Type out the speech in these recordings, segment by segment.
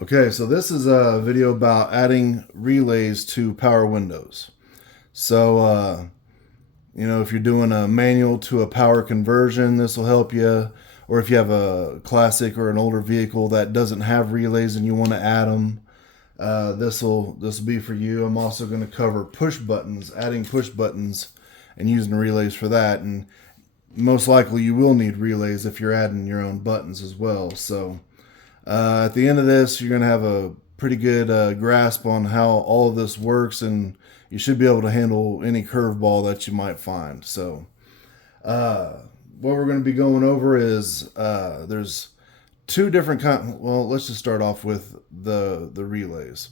Okay, so this is a video about adding relays to power windows. So, if you're doing a manual to a power conversion, this will help you. Or if you have a classic or an older vehicle that doesn't have relays and you want to add them, this will be for you. I'm also going to cover push buttons, adding push buttons, and using relays for that. And most likely you will need relays if you're adding your own buttons as well. So. At the end of this, you're going to have a pretty good grasp on how all of this works, and you should be able to handle any curveball that you might find. So, what we're going to be going over is there's two different kind. Well, let's just start off with the relays.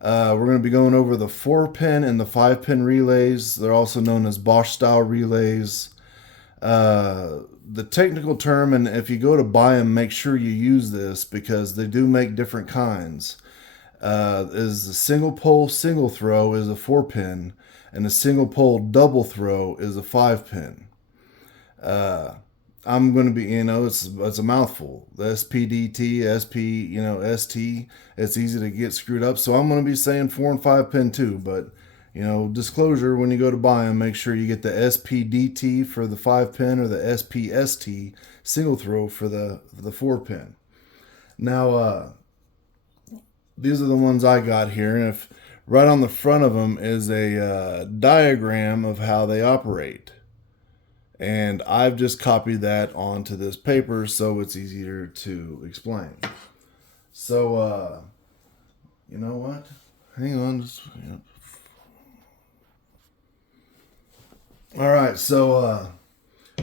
We're going to be going over the 4-pin and the 5-pin relays. They're also known as Bosch style relays. The technical term, and if you go to buy them, make sure you use this because they do make different kinds. Is the single pole single throw is a 4-pin, and a single pole double throw is a 5-pin. I'm going to be, it's a mouthful. The SPDT, ST, it's easy to get screwed up. So I'm going to be saying 4 and 5-pin too, but disclosure, when you go to buy them, make sure you get the SPDT for the 5-pin or the SPST single throw for the 4-pin. Now, these are the ones I got here, and if right on the front of them is a diagram of how they operate. And I've just copied that onto this paper so it's easier to explain. So, you know what? Hang on, All right, so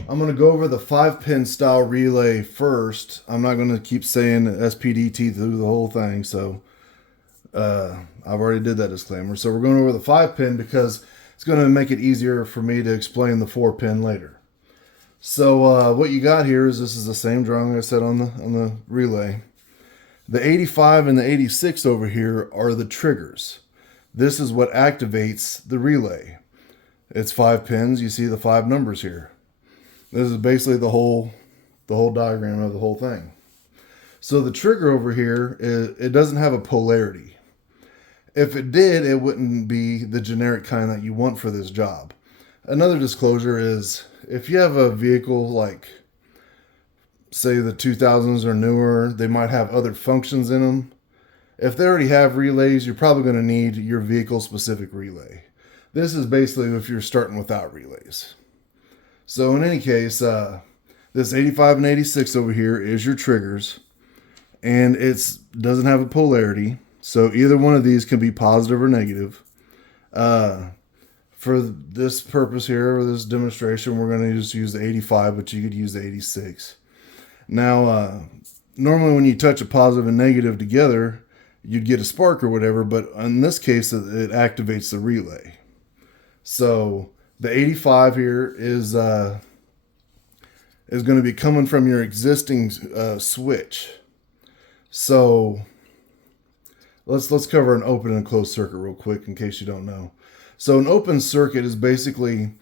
I'm going to go over the 5-pin style relay first. I'm not going to keep saying SPDT through the whole thing, so I've already did that disclaimer. So we're going over the 5-pin because it's going to make it easier for me to explain the 4-pin later. So what you got here is this is the same drawing I said on the relay. The 85 and the 86 over here are the triggers. This is what activates the relay. It's 5 pins. You see the 5 numbers here. This is basically the whole diagram of the whole thing. So the trigger over here, it doesn't have a polarity. If it did, it wouldn't be the generic kind that you want for this job. Another disclosure is if you have a vehicle like, say, the 2000s or newer, they might have other functions in them. If they already have relays, you're probably going to need your vehicle-specific relay. This is basically if you're starting without relays. So in any case, this 85 and 86 over here is your triggers, and it doesn't have a polarity. So either one of these can be positive or negative. For this purpose here, or this demonstration, we're going to just use the 85, but you could use the 86. Now, normally when you touch a positive and negative together, you'd get a spark or whatever, but in this case, it activates the relay. So the 85 here is going to be coming from your existing switch. So let's cover an open and closed circuit real quick in case you don't know. So an open circuit is basically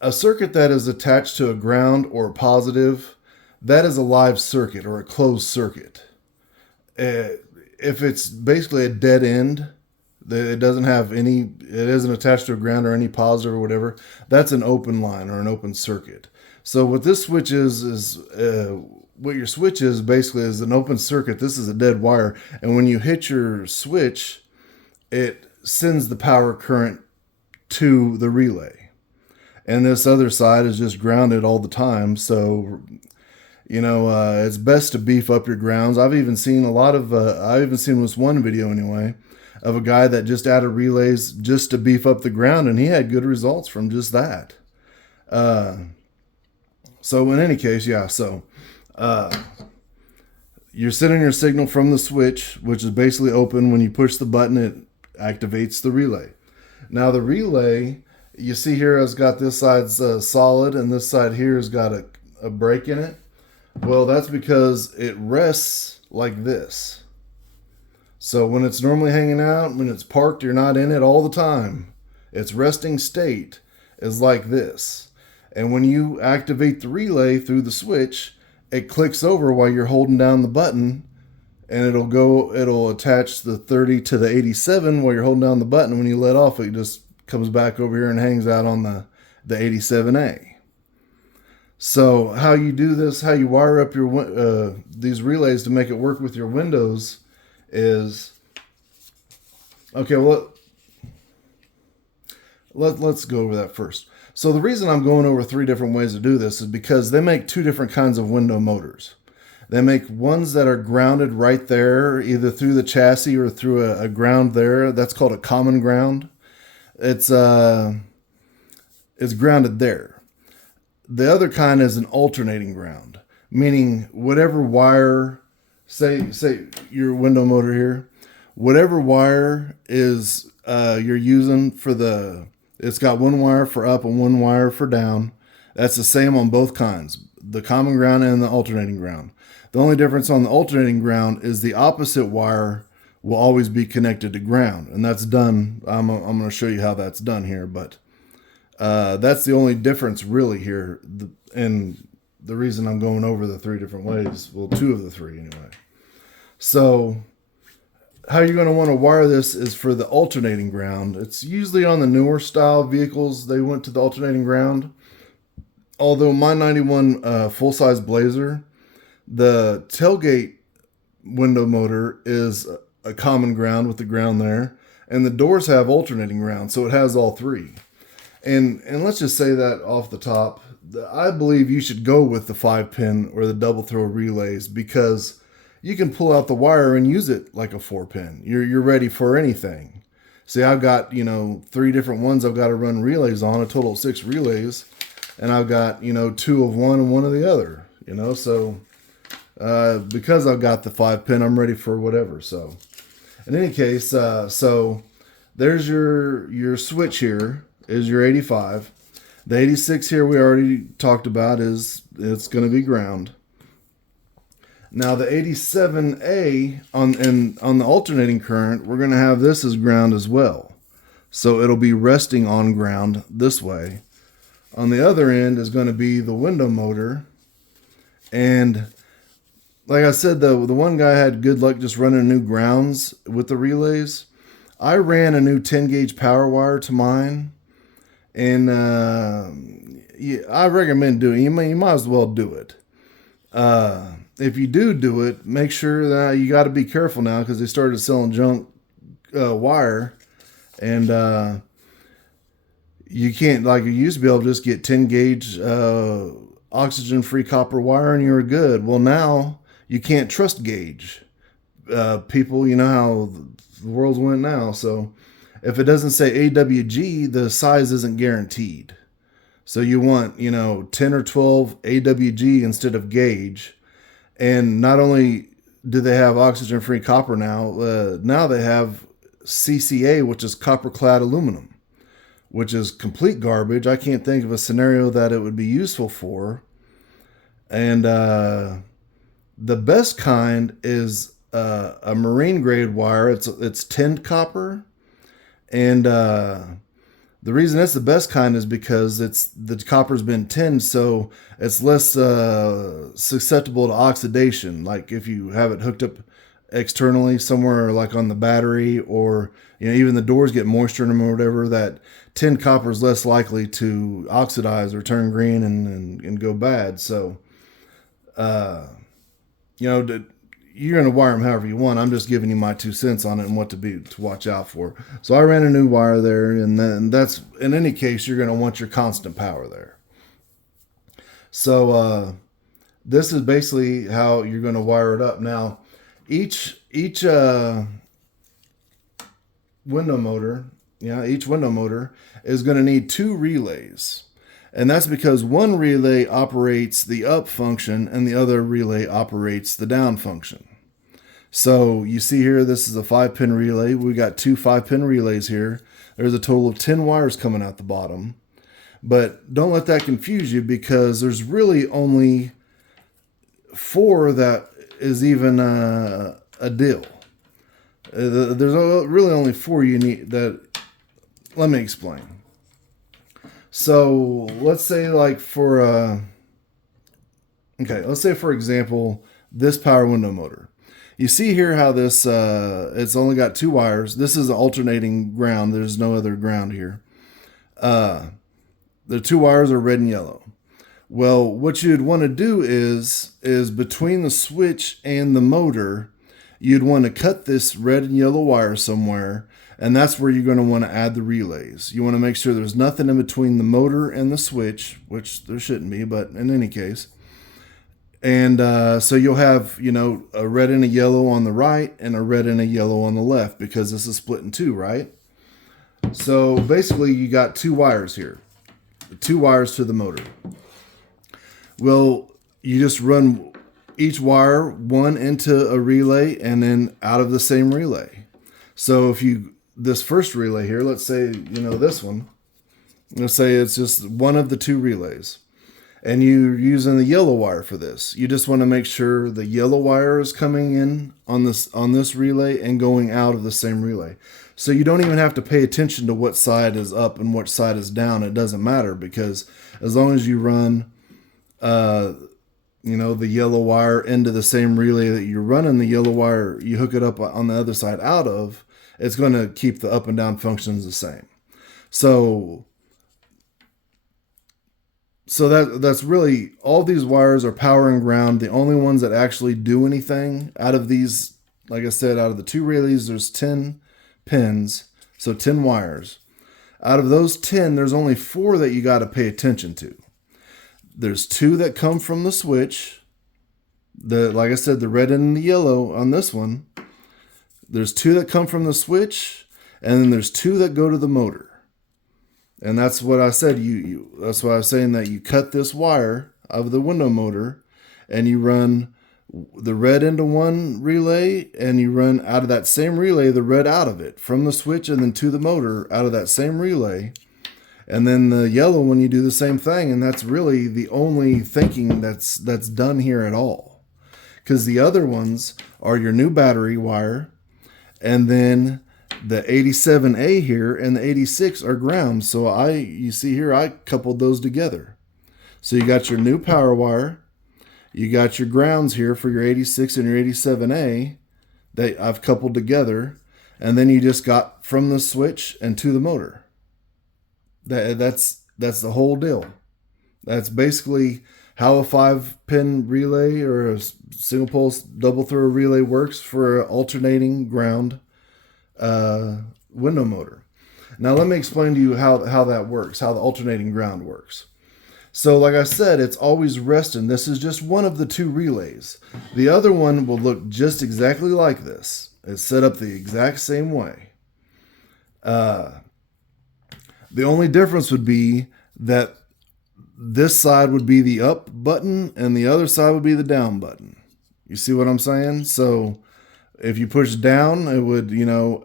a circuit that is attached to a ground or a positive. That is a live circuit or a closed circuit. If it's basically a dead end, it doesn't have it isn't attached to a ground or any positive or whatever, that's an open line or an open circuit. So what this switch is what your switch is basically is an open circuit. This is a dead wire, and when you hit your switch, it sends the power current to the relay. And this other side is just grounded all the time. So, it's best to beef up your grounds. I've even seen this one video anyway, of a guy that just added relays just to beef up the ground, and he had good results from just that. So in any case, you're sending your signal from the switch, which is basically open. When you push the button, it activates the relay. Now the relay, you see here, has got this side's solid, and this side here has got a break in it. Well, that's because it rests like this. So when it's normally hanging out, when it's parked, you're not in it all the time. Its resting state is like this. And when you activate the relay through the switch, it clicks over while you're holding down the button, and it'll attach the 30 to the 87 while you're holding down the button. When you let off, it just comes back over here and hangs out on the 87A. So how you do this, how you wire up your these relays to make it work with your windows is, okay, well, let's go over that first. So the reason I'm going over 3 different ways to do this is because they make 2 different kinds of window motors. They make ones that are grounded right there, either through the chassis or through a ground there. That's called a common ground. It's grounded there. The other kind is an alternating ground, meaning whatever wire, say your window motor here, whatever wire is you're using for it's got 1 wire for up and 1 wire for down. That's the same on both kinds, the common ground and the alternating ground. The only difference on the alternating ground is the opposite wire will always be connected to ground, and that's done. I'm going to show you how that's done here, but that's the only difference really here, and the reason I'm going over the 3 different ways, well, 2 of the 3 anyway. So how you're going to want to wire this is for the alternating ground. It's usually on the newer style vehicles, they went to the alternating ground. Although my 91 full-size Blazer, the tailgate window motor is a common ground with the ground there, and the doors have alternating ground, so it has all 3. And let's just say that off the top, I believe you should go with the 5-pin or the double throw relays, because you can pull out the wire and use it like a 4-pin. You're ready for anything. See, I've got 3 different ones I've got to run relays on, a total of 6 relays, and I've got 2 of one and 1 of the other. So because I've got the 5-pin, I'm ready for whatever. So in any case, so there's your switch here. Is your 85. The 86 here we already talked about it's going to be ground. Now the 87A on the alternating current, we're going to have this as ground as well. So it'll be resting on ground this way. On the other end is going to be the window motor. And like I said, the one guy had good luck just running new grounds with the relays. I ran a new 10 gauge power wire to mine. And yeah, I recommend doing it. You might as well do it. If you do it, make sure that you got to be careful now, because they started selling junk wire, and you can't, like you used to be able to just get 10 gauge oxygen-free copper wire and you're good. Well, now you can't trust gauge. People, you know how the world's went now, so if it doesn't say AWG, the size isn't guaranteed. So you want, 10 or 12 AWG instead of gauge. And not only do they have oxygen-free copper now, now they have CCA, which is copper-clad aluminum, which is complete garbage. I can't think of a scenario that it would be useful for. And the best kind is a marine-grade wire. It's tinned copper. And the reason it's the best kind is because the copper's been tinned, so it's less susceptible to oxidation. Like if you have it hooked up externally somewhere, like on the battery, or even the doors get moisture in them or whatever, that tinned copper is less likely to oxidize or turn green and go bad. So, you're going to wire them however you want. I'm just giving you my 2 cents on it and what to watch out for. So I ran a new wire there, and then that's, in any case, you're going to want your constant power there. So this is basically how you're going to wire it up. Now, each window motor is going to need 2 relays. And that's because one relay operates the up function and the other relay operates the down function. So you see here, this is a 5-pin relay. We got 2 5-pin relays here. There's a total of 10 wires coming out the bottom. But don't let that confuse you, because there's really only 4 that is even a deal. There's really only 4 you need. Let me explain. So let's say let's say for example, this power window motor. You see here how this, it's only got 2 wires. This is alternating ground. There's no other ground here. The 2 wires are red and yellow. Well, what you'd want to do is between the switch and the motor, you'd want to cut this red and yellow wire somewhere, and that's where you're going to want to add the relays. You want to make sure there's nothing in between the motor and the switch, which there shouldn't be, but in any case. And so you'll have, a red and a yellow on the right and a red and a yellow on the left, because this is split in 2, right? So basically you got 2 wires here, 2 wires to the motor. Well, you just run each wire one into a relay and then out of the same relay. So if this first relay here, let's say, this one, let's say it's just one of the 2 relays, and you're using the yellow wire for this. You just want to make sure the yellow wire is coming in on this relay and going out of the same relay. So you don't even have to pay attention to what side is up and what side is down. It doesn't matter, because as long as you run the yellow wire into the same relay that you're running the yellow wire, you hook it up on the other side out of, it's going to keep the up and down functions the same. So that's really, all these wires are power and ground. The only ones that actually do anything out of these, like I said, out of the 2 relays, there's 10 pins, so 10 wires. Out of those 10, there's only 4 that you got to pay attention to. There's 2 that come from the switch. Like I said, the red and the yellow on this one. There's 2 that come from the switch, and then there's 2 that go to the motor. And that's what I said. That's why I was saying that you cut this wire of the window motor, and you run the red into one relay, and you run out of that same relay the red out of it from the switch and then to the motor out of that same relay. And then the yellow one, you do the same thing, and that's really the only thinking that's done here at all. Because the other ones are your new battery wire, and then the 87A here and the 86 are ground. So you see here, I coupled those together. So you got your new power wire, you got your grounds here for your 86 and your 87A that I've coupled together, and then you just got from the switch and to the motor. That's the whole deal. That's basically how a 5-pin relay or a single pulse double throw relay works for an alternating ground window motor. Now let me explain to you how that works, how the alternating ground works. So like I said, it's always resting. This is just one of the 2 relays. The other one will look just exactly like this. It's set up the exact same way. The only difference would be that this side would be the up button and the other side would be the down button. You see what I'm saying? So if you push down, it would,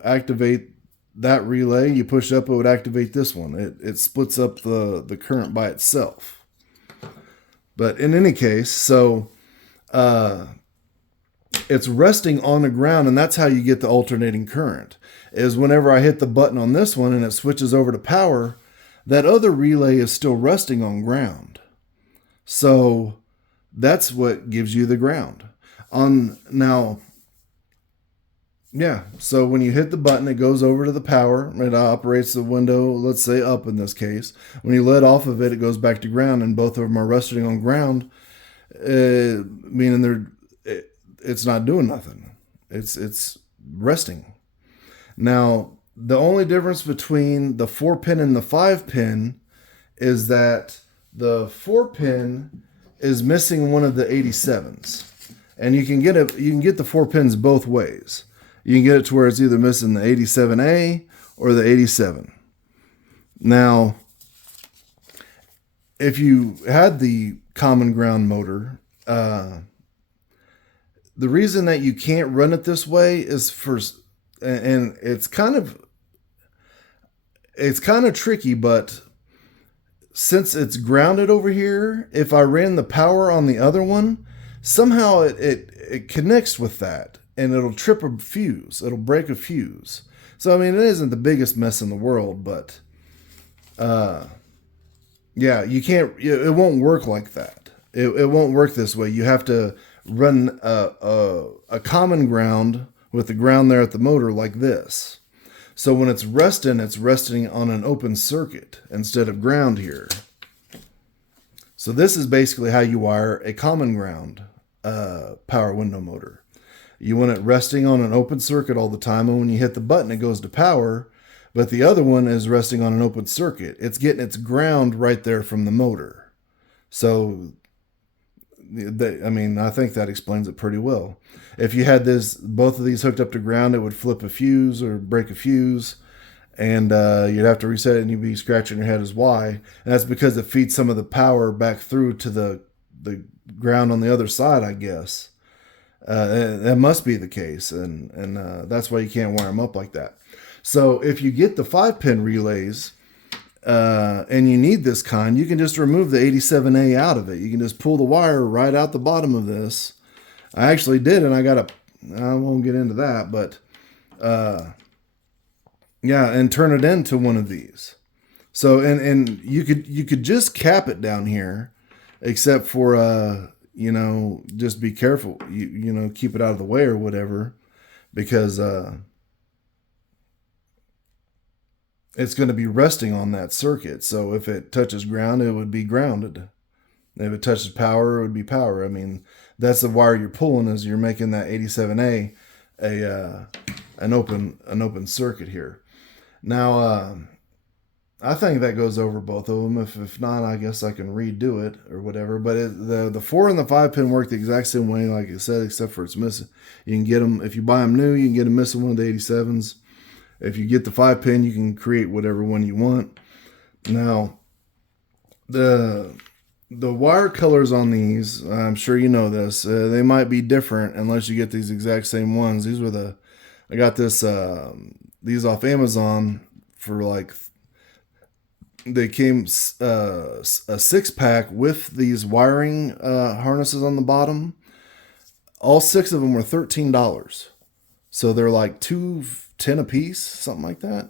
activate that relay. You push up, it would activate this one. It splits up the current by itself. But in any case, so it's resting on the ground, and that's how you get the alternating current. Is whenever I hit the button on this one and it switches over to power, that other relay is still resting on ground. So that's what gives you the ground. So when you hit the button, it goes over to the power. It operates the window, let's say up in this case. When you let off of it, it goes back to ground, and both of them are resting on ground, meaning it's not doing nothing. It's resting. Now, the only difference between the 4-pin and the 5-pin is that the 4-pin is missing one of the 87s. And you can get the 4 pins both ways. You can get it to where it's either missing the 87A or the 87. Now, if you had the common ground motor, the reason that you can't run it this way is and it's kind of tricky, but since it's grounded over here, if I ran the power on the other one, somehow it connects with that, and it'll trip a fuse. It'll break a fuse. So, I mean, it isn't the biggest mess in the world, but you can't, it won't work like that. It won't work this way. You have to run a common ground with the ground there at the motor like this. So when it's resting on an open circuit instead of ground here. So this is basically how you wire a common ground power window motor. You want it resting on an open circuit all the time, and when you hit the button, it goes to power, but the other one is resting on an open circuit. It's getting its ground right there from the motor. So, I think that explains it pretty well. If you had both of these hooked up to ground, it would flip a fuse or break a fuse, and you'd have to reset it, and you'd be scratching your head as why. And that's because it feeds some of the power back through to the ground on the other side, I guess. That must be the case, and that's why you can't wire them up like that. So if you get the 5-pin relays and you need this kind, you can just remove the 87A out of it. You can just pull the wire right out the bottom of this. I actually did, and I won't get into that, but yeah, and turn it into one of these. So and you could just cap it down here, except for just be careful. Keep it out of the way or whatever, because it's going to be resting on that circuit. So if it touches ground, it would be grounded. If it touches power, it would be power. I mean, that's the wire you're pulling, as you're making that 87A an open circuit here. Now, I think that goes over both of them. If not, I guess I can redo it or whatever. But the 4 and the 5-pin work the exact same way, like I said, except for it's missing. You can get them, if you buy them new, you can get them missing one of the 87s. If you get the 5-pin, you can create whatever one you want. Now, the wire colors on these, I'm sure you know this, they might be different unless you get these exact same ones. I got these off Amazon for they came a 6-pack with these wiring harnesses on the bottom. All 6 of them were $13. So they're like $2.10 a piece, something like that.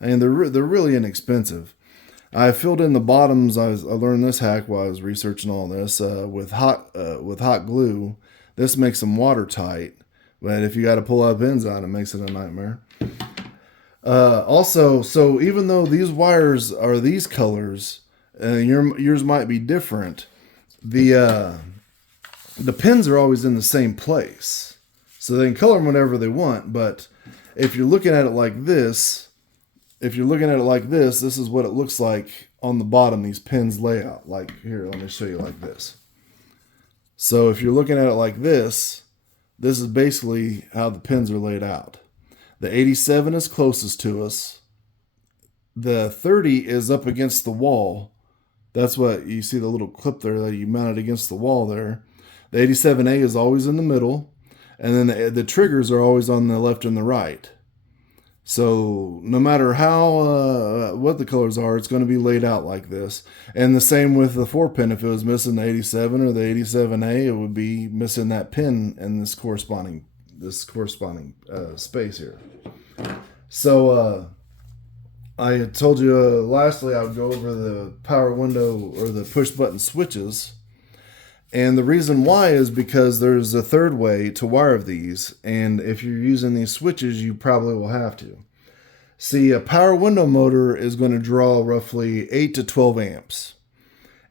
And they're really inexpensive. I filled in the bottoms. I learned this hack while I was researching all this with hot glue. This makes them watertight, but if you got to pull out pins out, it makes it a nightmare. Also, so even though these wires are these colors, yours might be different. The pins are always in the same place, so they can color them whatever they want. But if you're looking at it like this, this is what it looks like on the bottom. These pins lay out like here. Let me show you like this. So if you're looking at it like this is basically how the pins are laid out. The 87 is closest to us. The 30 is up against the wall. That's what you see, the little clip there that you mounted against the wall there. The 87A is always in the middle. And then the triggers are always on the left and the right. So no matter how what the colors are, it's going to be laid out like this. And the same with the 4-pin. If it was missing the 87 or the 87A, it would be missing that pin in this corresponding space here. So I had told you lastly I would go over the power window or the push button switches. And the reason why is because there's a third way to wire these. And if you're using these switches, you probably will have to. See, a power window motor is going to draw roughly 8 to 12 amps.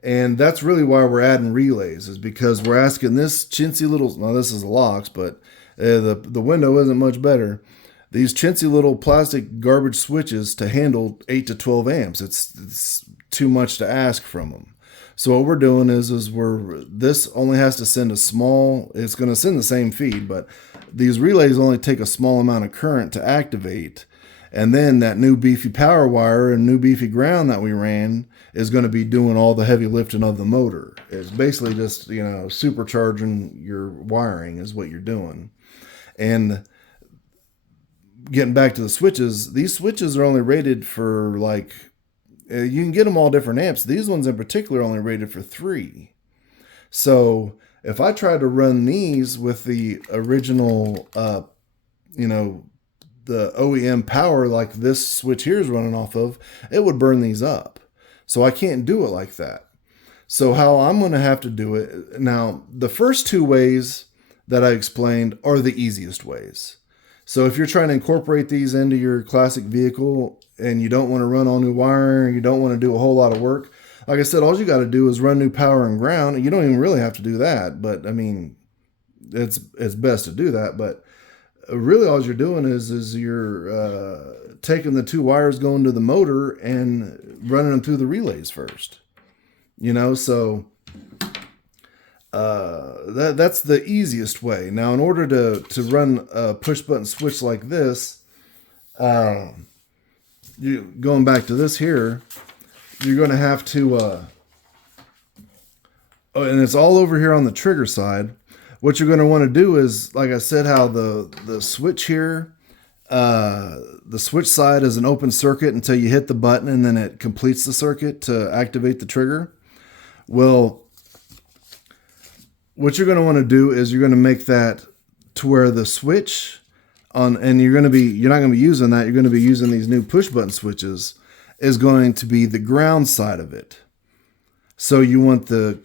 And that's really why we're adding relays, is because we're asking this chintzy little, now this is a Locks, but the window isn't much better. These chintzy little plastic garbage switches to handle 8 to 12 amps. It's too much to ask from them. So what we're doing is this only has to send it's going to send the same feed, but these relays only take a small amount of current to activate. And then that new beefy power wire and new beefy ground that we ran is going to be doing all the heavy lifting of the motor. It's basically just, supercharging your wiring is what you're doing. And getting back to the switches, these switches are only rated for you can get them all different amps. These ones in particular are only rated for 3. So if I tried to run these with the original, the OEM power like this switch here is running off of, it would burn these up. So I can't do it like that. So how I'm going to have to do it now, the first two ways that I explained are the easiest ways. So if you're trying to incorporate these into your classic vehicle and you don't want to run all new wiring, you don't want to do a whole lot of work, like I said, all you got to do is run new power and ground. You don't even really have to do that, but I mean, it's best to do that. But really, all you're doing is you're taking the two wires going to the motor and running them through the relays first. So that's the easiest way. Now, in order to run a push button switch like this, you going back to this here, you're going to have to, and it's all over here on the trigger side. What you're going to want to do is, like I said, how the switch here, the switch side is an open circuit until you hit the button and then it completes the circuit to activate the trigger. Well, what you're going to want to do is you're going to make that to where the switch on, and you're not going to be using that. You're going to be using these new push button switches, is going to be the ground side of it. So you want the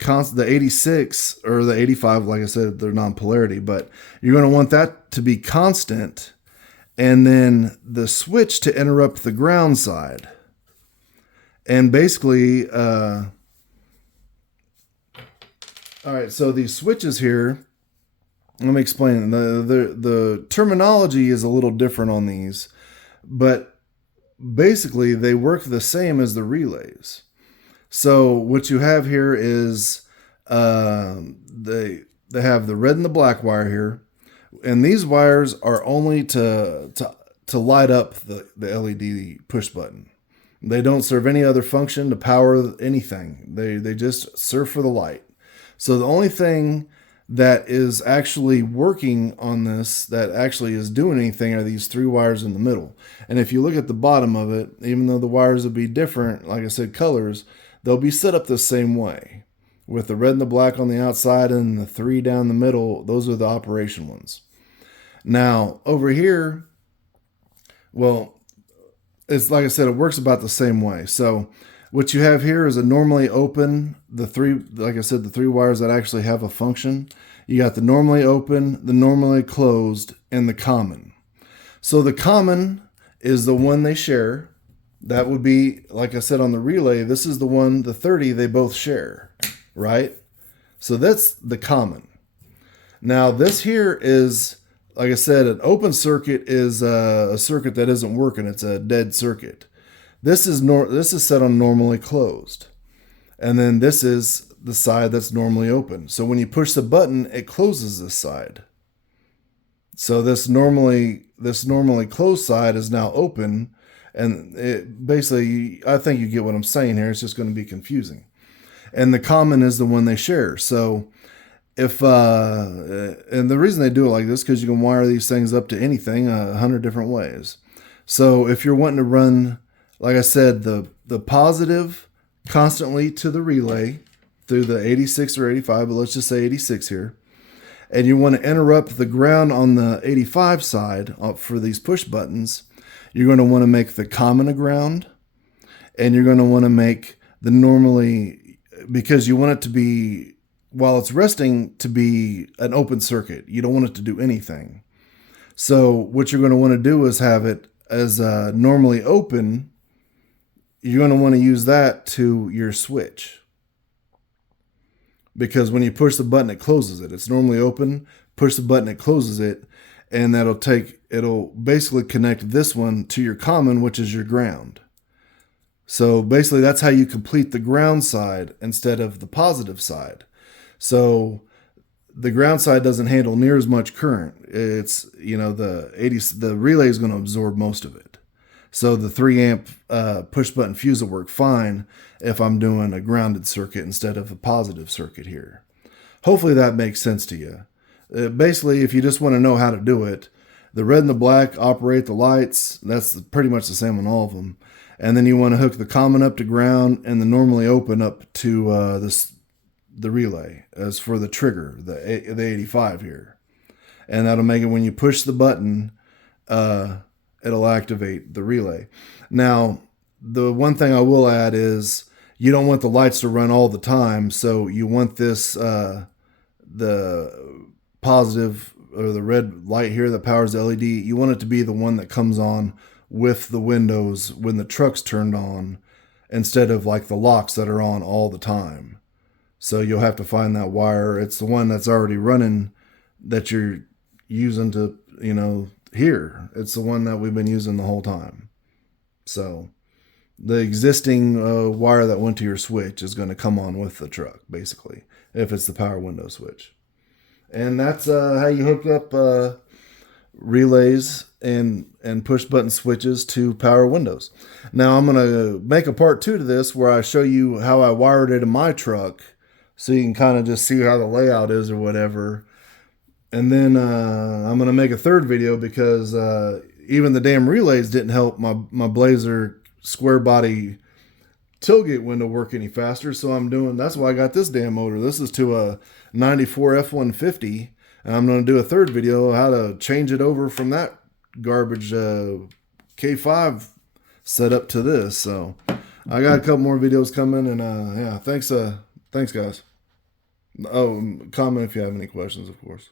86 or the 85, like I said, they're non-polarity, but you're going to want that to be constant, and then the switch to interrupt the ground side. And basically, all right, so these switches here, let me explain. The terminology is a little different on these, but basically they work the same as the relays. So what you have here is they have the red and the black wire here, and these wires are only to light up the LED push button. They don't serve any other function to power anything. They just serve for the light. So the only thing that is actually working on this, that actually is doing anything, are these three wires in the middle. And if you look at the bottom of it, even though the wires will be different, like I said, colors, they'll be set up the same way, with the red and the black on the outside and the three down the middle. Those are the operation ones. Now over here, well, it's like I said, it works about the same way. So what you have here is a normally open, the three wires that actually have a function. You got the normally open, the normally closed, and the common. So the common is the one they share. That would be, like I said, on the relay, this is the one, the 30, they both share, right? So that's the common. Now this here is, like I said, an open circuit is a circuit that isn't working. It's a dead circuit. This is set on normally closed. And then this is the side that's normally open. So when you push the button, it closes this side. So this normally closed side is now open. And it basically, I think you get what I'm saying here. It's just going to be confusing. And the common is the one they share. So if, and the reason they do it like this, because you can wire these things up to anything 100 different ways. So if you're wanting to run, like I said, the positive constantly to the relay through the 86 or 85, but let's just say 86 here, and you want to interrupt the ground on the 85 side for these push buttons, you're going to want to make the common a ground, and you're going to want to make the normally, because you want it to be, while it's resting, to be an open circuit. You don't want it to do anything. So what you're going to want to do is have it as normally open. You're going to want to use that to your switch, because when you push the button, it closes it. It's normally open. Push the button, it closes it, and it'll basically connect this one to your common, which is your ground. So basically that's how you complete the ground side instead of the positive side. So the ground side doesn't handle near as much current. It's, the relay is going to absorb most of it. So the 3 amp push button fuse will work fine if I'm doing a grounded circuit instead of a positive circuit here. Hopefully that makes sense to you. Basically, if you just want to know how to do it, the red and the black operate the lights. That's pretty much the same on all of them. And then you want to hook the common up to ground and the normally open up to the relay as for the trigger, the 85 here. And that'll make it, when you push the button, it'll activate the relay. Now, the one thing I will add is you don't want the lights to run all the time. So you want this, the positive or the red light here that powers the LED, you want it to be the one that comes on with the windows when the truck's turned on, instead of like the locks that are on all the time. So you'll have to find that wire. It's the one that's already running that you're using to, here. It's the one that we've been using the whole time. So the existing wire that went to your switch is going to come on with the truck, basically, if it's the power window switch. And that's how you hook up relays and push button switches to power windows. Now I'm going to make a part 2 to this where I show you how I wired it in my truck, so you can kind of just see how the layout is or whatever. And then I'm going to make a third video because even the damn relays didn't help my Blazer square body tailgate window work any faster. So that's why I got this damn motor. This is to a 94 F-150. And I'm going to do a third video how to change it over from that garbage K5 setup to this. So I got a couple more videos coming, and yeah, thanks guys. Oh, comment if you have any questions, of course.